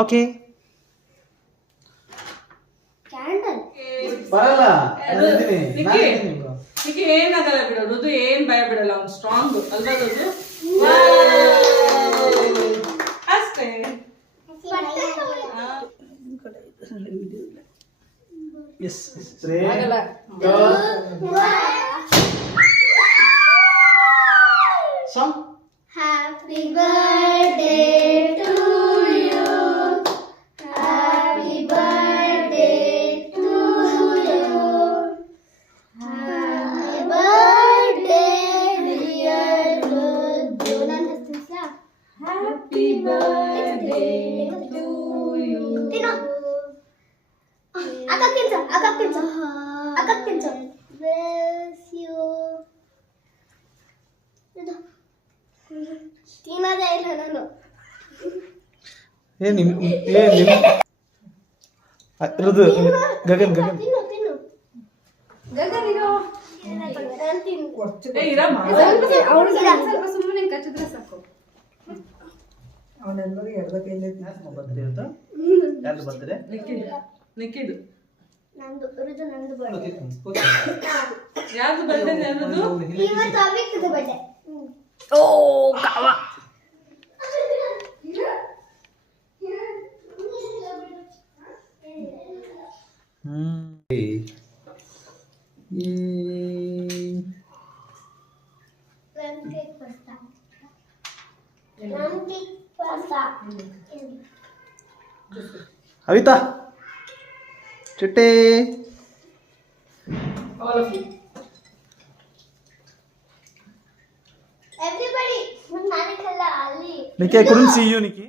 Okay ಏನಾಗಲ್ಲ ಬಿಡು, ಋತು ಏನ್ ಭಯ ಬಿಡಲ್ಲ, ಅವ್ನು ಸ್ಟ್ರಾಂಗ್ ಅಲ್ವಾ ಋತು? ಅಷ್ಟೇ. ಆಗಲ್ಲ. Happy birthday to you. Happy birthday to you. Happy birthday dear Rudu. Happy birthday to you. Tino. Akak pinso. Bless you. ತಿನ್ನೋದೇ ಇಲ್ಲ ನಾನು. ಋತು ಗಗನ್ ತಿನ್ನು ಗಗನ್ ಇರೋ. ನಾನು ತಿನ್ನು. ಇರಮ್ಮ. ಸ್ವಲ್ಪ ಸುಮ್ಮನೆ ಕಚ್ಚಿದ್ರೆ ಸಾಕು. ಅವನೆಲ್ಲರೂ ಎಡದ ಕೈಯಲ್ಲಿ ಯಾರ್ದು ಬರ್ತಾರೆ? ನಿಕ್ಕಿದು ನಂದು ಋತು ನಂದು ಬರ್ಡೇ. ಯಾರ್ದು ಬರ್ಡೇ ಅನ್ನೋದು? ಇವತ್ತು ಅವಿಕ್ದು ಬರ್ಡೇ. ಓ ಕಾವ ಅವಿತಾ ಚಿಟ್ಟೆ All of you. Everybody, ನಾನಿಕಲ್ಲ ಅಲ್ಲಿ. Nikki, I couldn't see you, Nikki.